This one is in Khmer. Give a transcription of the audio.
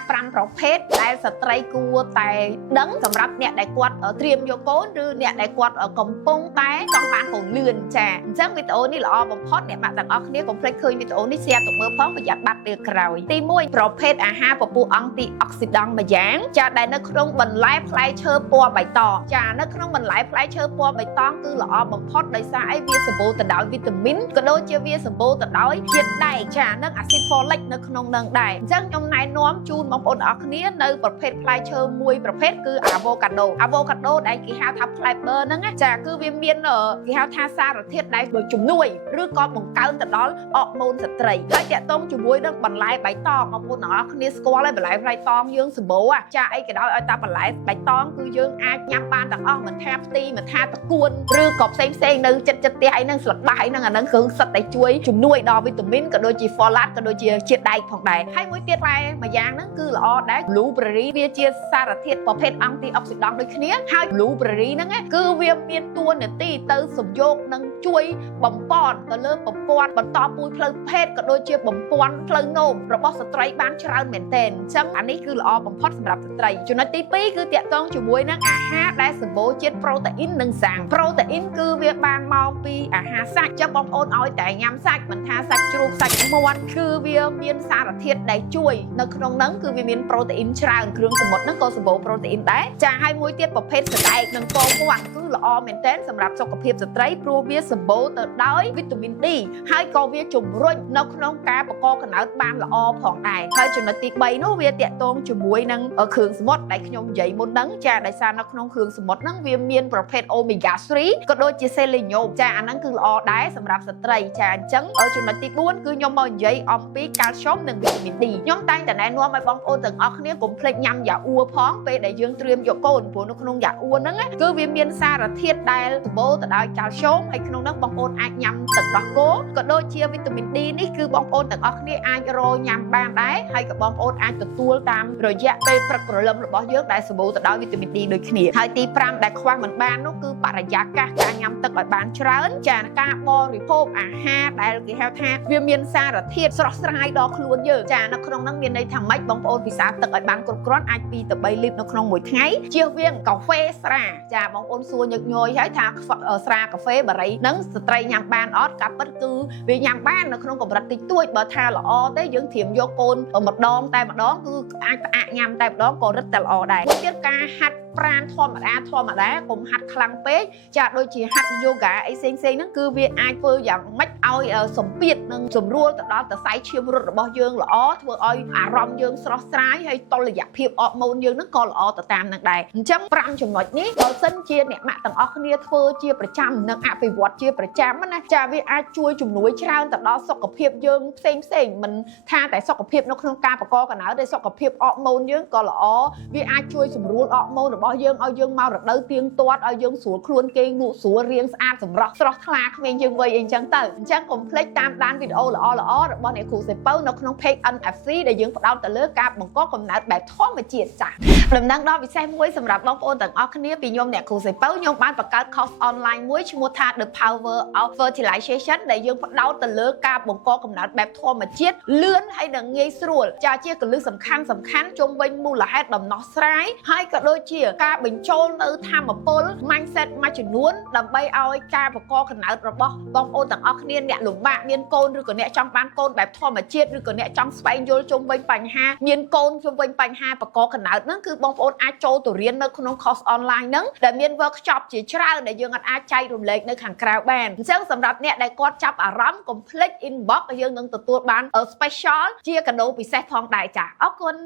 5 ប្រភេទដែលស្ត្រីគួរតែដឹងសម្រាប់អ្នកដែលគាត់ត្រៀមយកកូនឬអ្នកដែលគាត់កំពុងតែចង់បានកូនលឿនចាអញ្ចឹងវីដេអូនេះល្អបំផុតអ្នកទាំងអស់គ្នាកុំភ្លេចឃើញវីដេអូនេះ share ទៅមើលផងប្រយ័ត្នបាត់ពេលក្រោយទី1ប្រភេទអាហារពពុះអង់ទីអុកស៊ីដង់មួយយ៉ាងចាដែលនៅក្នុងបន្លែផ្លែឈើពណ៌បៃតងចានៅក្នុងបន្លែផ្លែឈើពណ៌បៃតងគឺល្អបំផុតដោយសារអីវាសម្បូរទៅដោយវីតាមីនក៏ដូចជាវាសម្បូរទៅដោយជាតិដែកចានិងអាស៊ីតហ្វូលិកនៅក្នុងនឹងដែរអញ្ចឹងខ្ញុំណែនាំជូនបងប្អូនទាំងអស់គ្នានៅប្រភេទផ្លែឈើមួយប្រភេទគឺអាវ៉ូកាដូដែលគេហៅថា fiber ហ្នឹងចាគឺវាមានគេហៅថាសារធាតុដែលជំនួយឬក៏បង្កើនទៅដល់អរម៉ូនស្ត្រីហើយតាក់ទងជាមួយនឹងបន្លែបៃតងបងប្អូនទាំងអស់គ្នាស្គាល់ហើយបន្លែបៃតងយើងសម្បូរចាអីក៏ដោយឲ្យតែបន្លែបៃតងគឺយើងអាចញ៉ាំបានទាំងអស់មិនថាផ្ទីមិនថាតកួនឬក៏ផ្សេងនៅចិត្តផ្ទះអីហ្នឹងស្លឹកបាសអីហ្នឹងអាហ្នឹងគឺសិតតែជួយជំនួយដល់វីតាមីនក៏ដូចជា folate ក៏ដូចជាជាតិដែកផងដែរហើយមួយទៀតផ្លែមួយយ៉ាងហ្នឹងគឺល្អដែរ blueberry វាជាសារធាតុប្រភេទអង់ទីអុកស៊ីដង់ដូចគ្នាហើយ blueberry ហ្នឹងគឺវាមានតួនាទីទៅសំយោគនឹងជួយបំពន់ទៅលើប្រព័ន្ធបន្តពូជផ្លូវភេទក៏ដូចជាបំពន់ផ្លូវនោមរបស់ស្ត្រីបានច្រើនមែនទែនអញ្ចឹងអានេះគឺល្អបំផុតសម្រាប់ស្ត្រីចំណុចទី2គឺតាក់ទងជាមួយនឹងអាហារដែលសម្បូរជាតិប្រូតេអ៊ីននិងសាំងប្រូតេអ៊ីនគឺវាបានមកពីអាហារសាច់ចាំបងប្អូនឲ្យតែញ៉ាំសាច់មិនថាសាច់ជ្រូកសាច់មាន់គឺវាមានសារធាតុដែលជួយនៅក្នុងហ្នឹងគឺវាមានប្រូតេអ៊ីនច្រើនគ្រឿងសមុទ្រហ្នឹងក៏សម្បូរប្រូតេអ៊ីនដែរចាហើយមួយទៀតប្រភេទសណ្ដែកនិងពងមាន់គឺល្អមែនទែនសម្រាប់សុខភាពស្ត្រីព្រោះវាសម្បូរទៅដោយវីតាមីន D ហើយក៏វាជំរុញនៅក្នុងការបង្កកំណើតបានល្អផងដែរហើយចំណុចទី3នោះវាតាក់ទងជាមួយនឹងគ្រឿងសមុទ្រដែលខ្ញុំនិយាយមុនហ្នឹងចាដោយសារនៅក្នុងគ្រឿងសមុទ្រហ្នឹងវាមានប្រភេទ Omega 3ក៏ដូចជា Selenium ចាអាហ្នឹងគឺល្អដែរសម្រាប់ស្ត្រីចាអញ្ចឹងចំណុចទី4គឺខ្ញុំមកនិយាយអំពី Calcium និងវីតាមីន D ខ្ញុំតែងតែណែនាំឲ្យបងប្អូនទាំងអស់គ្នាកុំភ្លេចញ៉ាំយ៉ាអ៊ូផងពេលដែលយើងត្រៀមយកកូនព្រោះនៅក្នុងយ៉ាអ៊ូហ្នឹងគឺវាមានសារធាតុដែលសម្បូរទៅដោយ Calcium ហើយក្នុងនោះបងប្អូនអាចញ៉ាំទឹកដោះគោក៏ដូចជាវីតាមីន D នេះគឺបងប្អូនទាំងអស់គ្នាអាចរកញ៉ាំបានដែរហើយក៏បងប្អូនអាចទទួលតាមរយៈពេលព្រឹកព្រលឹមរបស់យើងដែលសម្បូរទៅដោយវីតាមីន D ដូចគ្នាហើយទី5ដែលខ្វះមិនបាននោះគឺបរិយាកាសការញ៉ាំទឹកឲ្យបានច្រើនចាការបរិភោគអាហារដែលគេហៅថាវាមានសារធាតុស្រស់ស្រាយដល់ខ្លួនយើងចានៅក្នុងហ្នឹងមានន័យថាម៉េចបងប្អូនពិសាទឹកឲ្យបានគ្រប់គ្រាន់អាច2ទៅ3លីត្រនៅក្នុងមួយថ្ងៃជៀសវាងកាហ្វេស្រាចាបងប្អូនសួរញឹកញយហើយថាស្រាកាហ្វេបារីហ្នឹងស្ត្រីញ៉ាំបានអត់ការពិតគឺវាញ៉ាំបាននៅក្នុងកម្រិតតិចតួចបើថាល្អទេយើងត្រៀមយកកូនម្ដងតែម្ដងគឺអាចផ្អាកញ៉ាំតែម្ដងក៏រឹតតែល្អដែរមួយទៀតការហាត់ប្រាណធម្មតាកុំហាត់ខ្លាំងពេកចាដូចជាហាត់យូហ្គាអីផ្សេងហ្នឹងគឺវាអាចធ្វើយ៉ាងម៉េចឲ្យសម្ពាធនិងសម្រួលទៅដល់សរសៃឈាមរត់របស់យើងល្អធ្វើឲ្យអារម្មណ៍យើងស្រស់ស្រាយហើយតុល្យភាពអរម៉ូនយើងហ្នឹងក៏ល្អទៅតាមនឹងដែរអញ្ចឹង5ចំណុចនេះបើសិនជាអ្នកម៉ាក់ទាំងអស់គ្នាធ្វើជាប្រចាំនិងអភិវឌ្ឍជាប្រចាំណាចាវាអាចជួយជំនួយច្រើនទៅដល់សុខភាពយើងផ្សេងមិនថាតែសុខភាពនៅក្នុងការបង្កកំណើតទេសុខភាពអរម៉ូនយើងក៏ល្អវាអាចជួយសម្រួលអរម៉ូនរបស់យើងឲ្យយើងមករដូវទៀងទាត់ឲ្យយើងស្រួលខ្លួនគេងក់ស្រួលរៀងស្អាតសម្រស់ស្រស់ថ្លាក្មេងយើងវ័យអីចឹងទៅអញ្ចឹងកុំភ្លេចតាមដានវីដេអូល្អរបស់អ្នកគ្រូសេពៅនៅក្នុង page NFC ដែលយើងផ្ដោតទៅលើការបង្កកំណើតបែបធម្មជាតិចា៎ដំណឹងដល់ពិសេសមួយសម្រាប់បងប្អូនទាំងអស់គ្នាពីខ្ញុំអ្នកគ្រូសេពៅខ្ញុំបានបង្កើត course online មួយឈ្មោះថា The Power of Fertilization ដែលយើងផ្ដោតទៅលើការបង្កកំណើតបែបធម្មជាតិលឿនហើយនិងងាយស្រួលចាជាគន្លឹះសំខាន់ជុំវិញមូលហេតុដំណោះស្រាយហើយក៏ដូចជាការបញ្ចូលនៅធម៌ពល mindset មួយចំនួនដើម្បីឲ្យការបង្កកំណើតរបស់បងប្អូនទាំងអស់គ្នាអ្នកលំបាកមានកូនឬក៏អ្នកចង់បានកូនបែបធម្មជាតិឬក៏អ្នកចង់ស្វែងយល់ជុំវិញបញ្ហាមានកូនជុំវិញបញ្ហាបង្កកំណើតហ្នឹងគឺបងប្អូនអាចចូលទៅរៀននៅក្នុង course online ហ្នឹងដែលមាន workshop ជាច្រើនដែលយើងអាចចែករំលែកនៅខាងក្រៅបានអញ្ចឹងសម្រាប់អ្នកដែលគាត់ចាប់អារម្មណ៍កុំភ្លេច inbox យើងនឹងទទួលបាន special ជាកាដូពិសេសផងដែរចា៎អរគុណ